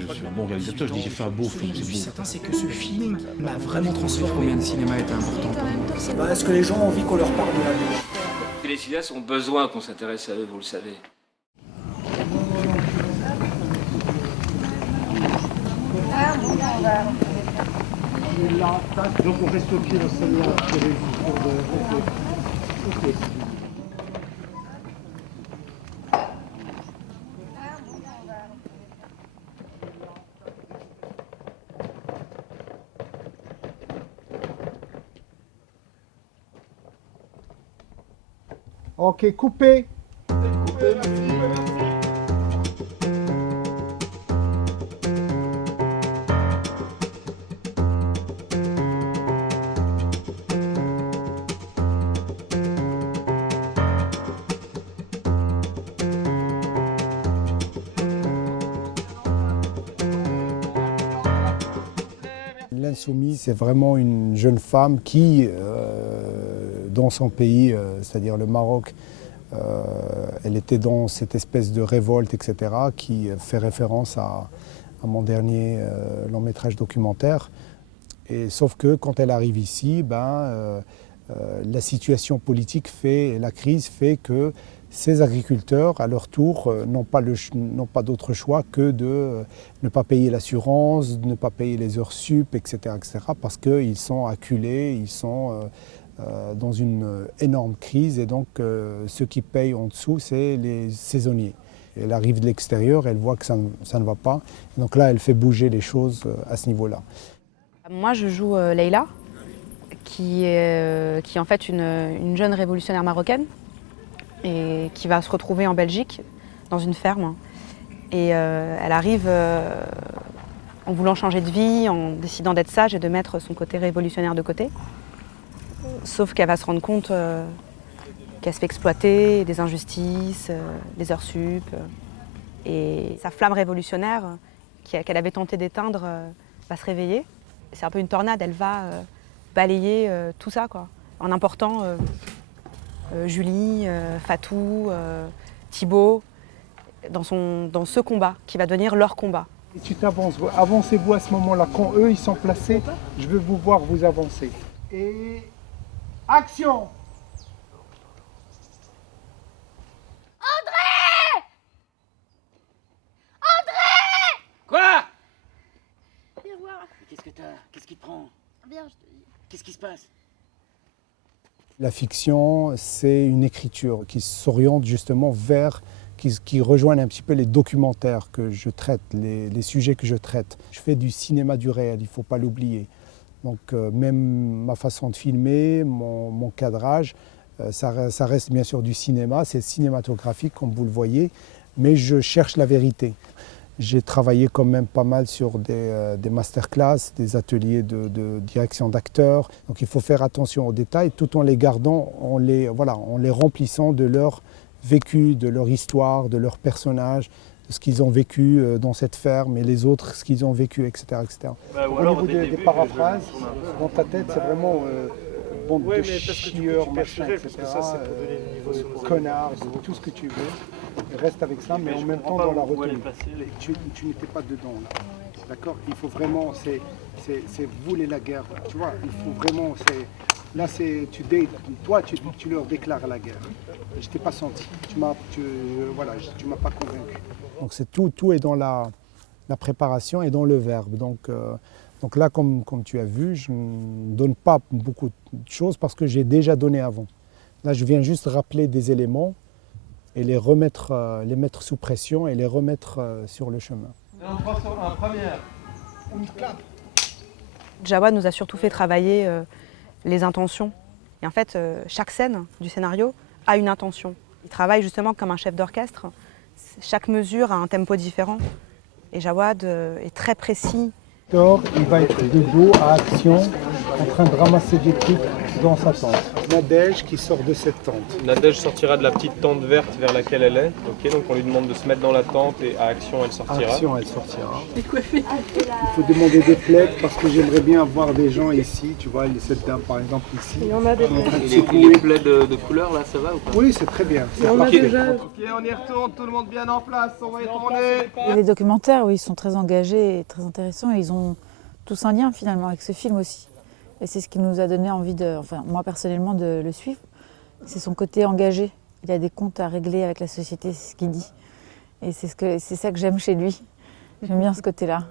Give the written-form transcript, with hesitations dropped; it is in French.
pas que je suis un bon réalisateur, je dis j'ai fait un beau film, Ce que je suis c'est beau. certain, c'est que ce film m'a vraiment transformé. Combien de cinéma était important pour vous? Est-ce que les gens ont envie qu'on leur parle de la vie? Les cinéastes ont besoin qu'on s'intéresse à eux, vous le savez. Donc on reste au pied dans celle-là. Ok, coupé. L'Insoumise, c'est vraiment une jeune femme qui, dans son pays, c'est-à-dire le Maroc, elle était dans cette espèce de révolte, etc., qui fait référence à mon dernier long métrage documentaire. Et, sauf que quand elle arrive ici, la situation politique et la crise fait que ces agriculteurs, à leur tour, n'ont pas d'autre choix que de ne pas payer l'assurance, de ne pas payer les heures sup, etc., parce qu'ils sont acculés, ils sont dans une énorme crise. Et donc, ceux qui payent en dessous, c'est les saisonniers. Elle arrive de l'extérieur, elle voit que ça ne va pas. Donc là, elle fait bouger les choses à ce niveau-là. Moi, je joue Leïla, qui est en fait une jeune révolutionnaire marocaine, et qui va se retrouver en Belgique, dans une ferme. Et elle arrive en voulant changer de vie, en décidant d'être sage et de mettre son côté révolutionnaire de côté. Sauf qu'elle va se rendre compte qu'elle se fait exploiter, des injustices, des heures sup. Et sa flamme révolutionnaire, qu'elle avait tenté d'éteindre, va se réveiller. C'est un peu une tornade, elle va balayer tout ça, quoi, en important Julie, Fatou, Thibaut, dans ce combat qui va devenir leur combat. Et tu t'avances, avancez-vous à ce moment-là. Quand eux, ils sont placés, je veux vous voir vous avancer. Et action! Quoi? Viens voir. Qu'est-ce que t'as? Qu'est-ce qui te prend? Viens, je te dis. Qu'est-ce qui se passe? La fiction, c'est une écriture qui s'oriente justement vers, qui rejoignent un petit peu les documentaires que je traite, les sujets que je traite. Je fais du cinéma du réel, il ne faut pas l'oublier. Donc même ma façon de filmer, mon cadrage, ça reste bien sûr du cinéma, c'est cinématographique comme vous le voyez, mais je cherche la vérité. J'ai travaillé quand même pas mal sur des masterclass, des ateliers de direction d'acteurs. Donc il faut faire attention aux détails tout en les gardant, en les remplissant de leur vécu, de leur histoire, de leurs personnages, de ce qu'ils ont vécu dans cette ferme et les autres, ce qu'ils ont vécu, etc. Au niveau des paraphrases, dans ta tête, c'est vraiment bande de chieurs, machin, etc. Connards, tout ce que tu veux. Reste avec ça, mais en même temps dans la retenue. Tu n'étais pas dedans, là. D'accord? Il faut vraiment, c'est voler la guerre. Tu vois, il faut vraiment, là, toi, tu leur déclares la guerre. Je t'ai pas senti. Tu m'as pas convaincu. Donc tout est dans la préparation et dans le verbe. Donc là, comme tu as vu, je ne donne pas beaucoup de choses parce que j'ai déjà donné avant. Là, je viens juste rappeler des éléments et les mettre sous pression et les remettre sur le chemin. Jawad nous a surtout fait travailler les intentions. Et en fait, chaque scène du scénario a une intention. Il travaille justement comme un chef d'orchestre. Chaque mesure a un tempo différent. Et Jawad est très précis. Il va être de dos à action, en train de ramasser des trucs dans sa tente. Nadège qui sort de cette tente. Nadège sortira de la petite tente verte vers laquelle elle est. Ok, donc on lui demande de se mettre dans la tente et à action elle sortira. Action, elle sortira. Il faut demander des plaids parce que j'aimerais bien voir des gens ici. Tu vois, cette dame par exemple ici. Il y en a des Les plaids de couleur là, ça va ou pas? Oui, c'est très bien. C'est on a parfait. déjà. Ok, on y retourne, tout le monde bien en place, on va y tourner. Et les documentaires, oui, ils sont très engagés et très intéressants et ils ont tous un lien finalement avec ce film aussi. Et c'est ce qui nous a donné envie moi personnellement, de le suivre. C'est son côté engagé. Il a des comptes à régler avec la société, c'est ce qu'il dit. Et c'est ça que j'aime chez lui. J'aime bien ce côté-là.